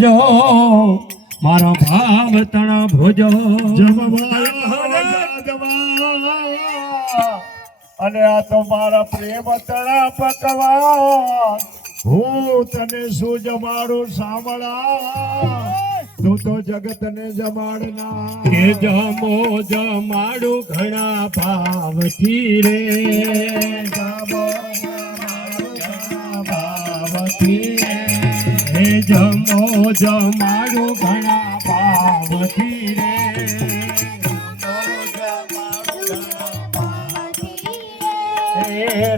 જો મારો ભાવ તણા ભોજો અને આ તો મારા પ્રેમ તણા પકવા હું તને શું જમાડું સાંભળા તું તો જગત ને જમાડના કે જમો જમાડું ઘણા ભાવથી રે હે જમો જમાડું ઘણા ભાવથી રે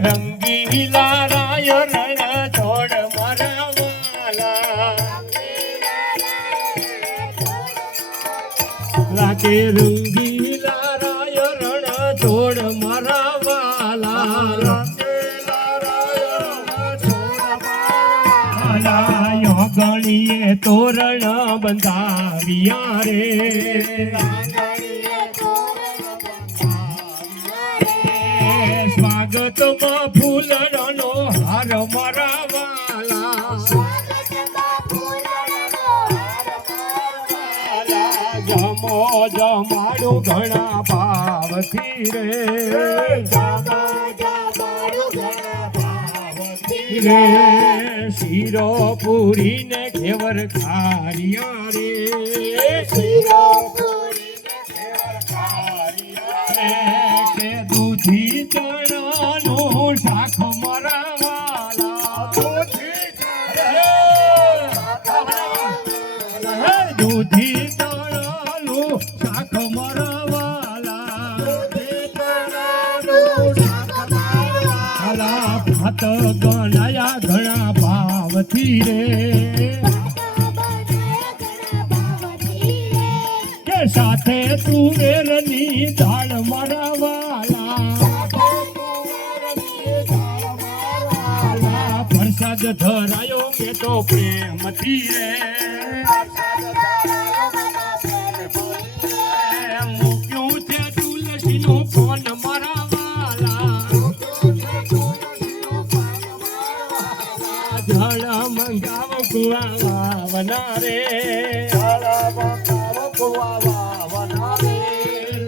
રંગીલા રાય રણ છોડ મારા વાલા લાગે રંગીલા રાય રણ છોડ મારા વાલા ગણીએ તોરણ બંધાવ્યા રે સ્વાગતમાં ફૂલનો હાર મારા વાલા જમો જમાડું ઘણા ભાવથી રે શીરો પૂરી ને ઘેવર ખારિયા રે કે દૂધી ચણાનું શાક મારા વાલા દૂધી ચણાનું શાક મારા વાલા ભાત ગણાયા ઘણા ભાવથી રે કે સાથે તુવેરની દાળ મારા વાલા પ્રસાદ ધરાયો કે તો પ્રેમથી રે મૂક્યું છે તુલસીનો ફોન મારા જળ મંગાવ કુવા વનારે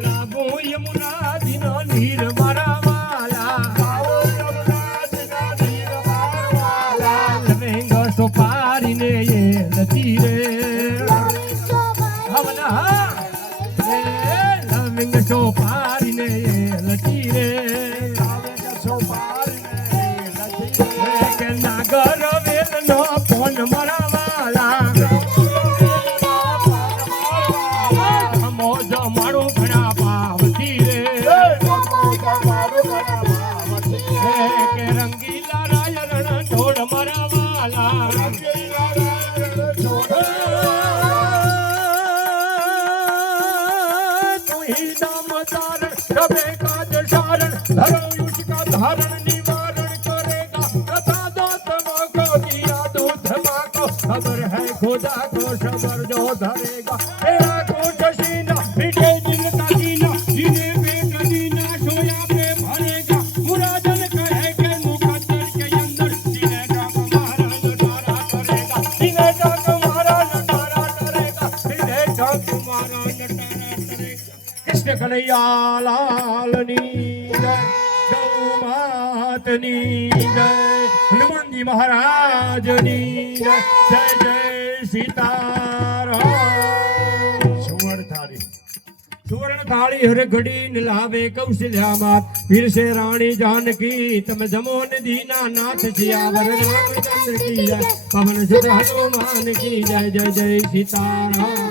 લાગો યમુના દિનો નીર મારા વાલા લવેંગ સોપારીને એ લતી રે લવેંગ સોપારીને એ લતી રે નાગર વેલ નો ફોન મારા વાલા જમો જમાડું ઘણા ભાવથી રે કે રંગીલા રાય રણ છોડ મારા વાલા તું હી દામ તારણ રવે કાજ શારણ ધરો યુષ કા ધારણ निवारण करेगा कथा खबर है खुदा को सबर जो धरेगा तेरा को शशीना मिटे दिल का जीना जीने पे कभी ना सोया पे भरेगा मुरादन कहे के मुकद्दर के अंदर जीने का हमारा नटारा करेगा जीने का हमारा नटारा करेगा जीने का हमारा नटारा करेगा कृष्ण कन्हैया लालनी जय गौ मातनी जय हनुमानजी महाराजनी जय जय जय सीताराम सुवर्ण थाली हर घड़ी निलावे कौशल्या मात वीर से रानी जानकी तम जमो दीना नाथ सियावर रामचंद्र की जय पवन सुत हनुमान की जय जय जय सीताराम।